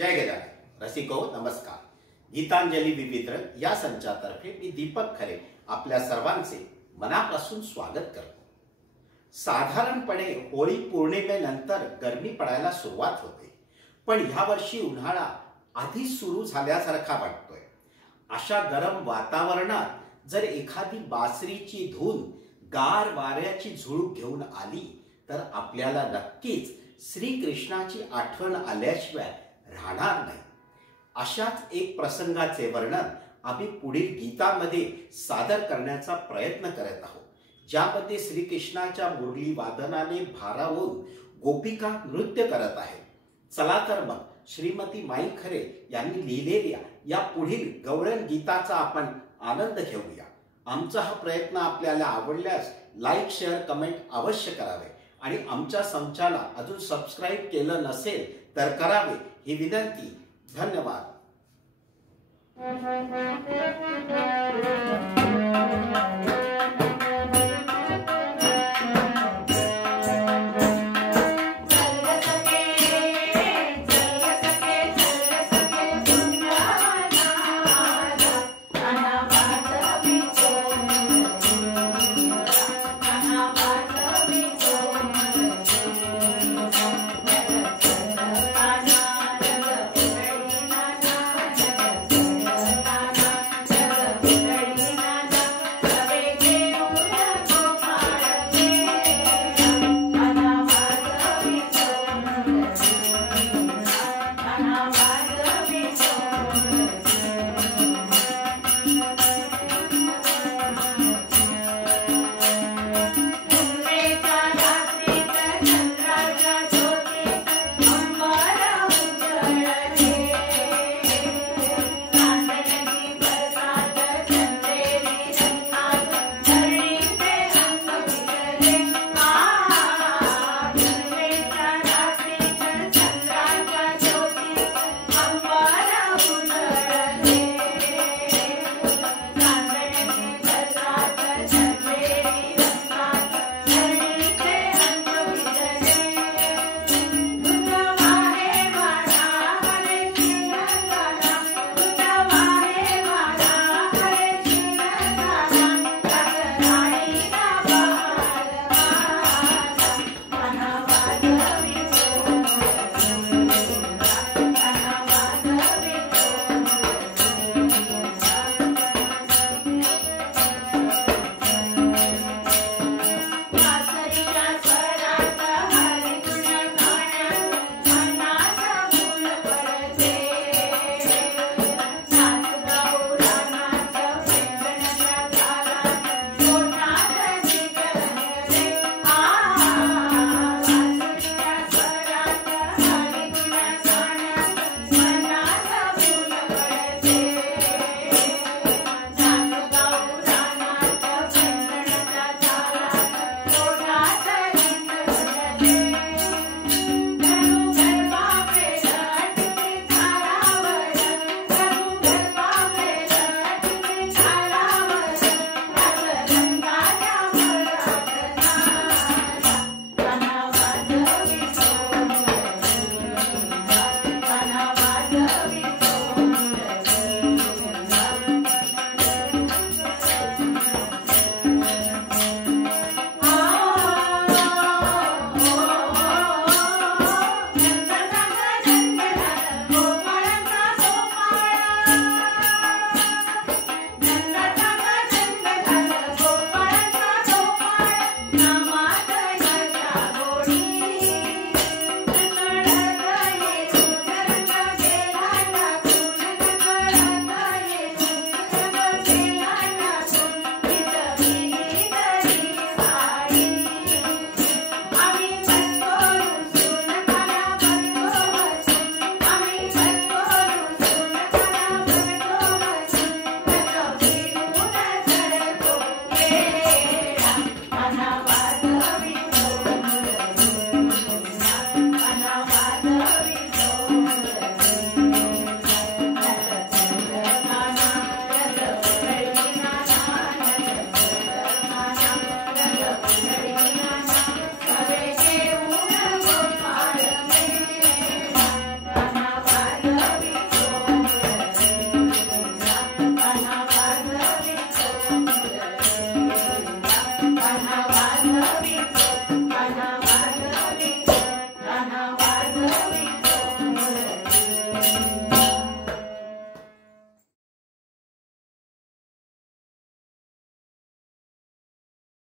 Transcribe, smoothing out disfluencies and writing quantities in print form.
जय गजानन रसिको नमस्कार. गीतांजली विविध या संचातर्फे मी दीपक खरे आपल्या सर्वांचे मनापासून स्वागत करतो. साधारणपणे होळी पौर्णिमेनंतर गरमी पडायला सुरुवात होते, पण ह्या वर्षी उन्हाळा आधी सुरू झाल्यासारखा वाटतोय. अशा गरम वातावरणात जर एखादी बासरीची धून गार वाऱ्याची झुळूक घेऊन आली तर आपल्याला नक्कीच श्रीकृष्णाची आठवण आल्याशिवाय राहणार नाही. अशाच एक प्रसंगाचे वर्णन आम्ही पुढील गीतामध्ये सादर करण्याचा प्रयत्न करत आहोत, ज्यामध्ये श्रीकृष्णाच्या मुरली वादनाने भारावून गोपिका नृत्य करत आहेत. चला तर मग श्रीमती माई खरे यांनी लिहिलेल्या या पुढील गवळण गीताचा आपण आनंद घेऊया. आमचा हा प्रयत्न आपल्याला आवडल्यास लाईक, शेअर, कमेंट अवश्य करावे आणि आमच्या संचाला अजून सबस्क्राईब केलं नसेल तर करावे ही विनंती. धन्यवाद. Bye.